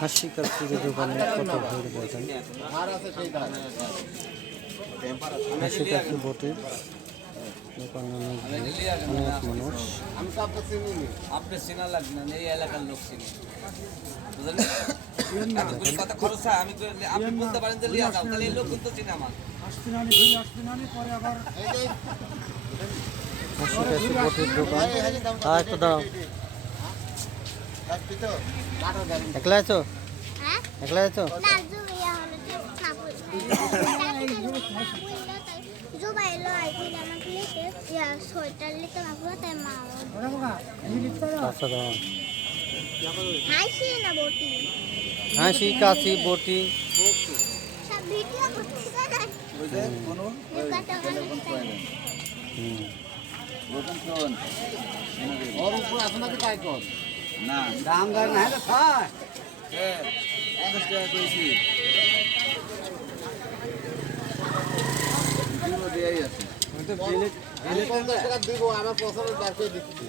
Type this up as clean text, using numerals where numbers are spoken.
হাসি কাপড়ের দোকানে কত ভিড় দেখেন। হাসি কাপড় বটে দোকানে অনেক মানুষ। আপনি চেনা লাগবে না, এই এলাকার লোক চিনি। কথা খরচ হয়, আপনি বলতে পারেন যে লিয়া যাও, তাহলে এই লোক কিন্তু চিনে আমার। হাসি কাপড় বটের দোকান। একটু দাঁড়াও, একলা আছো? একলা আছো? হাসি কাশি বটি না দাম গাড়ি না হলে খায় 50 টাকা কইছি দিয়েই আছে। আমি তো 50 টাকা দিব, আমার পছন্দের দাম করে দিচ্ছি।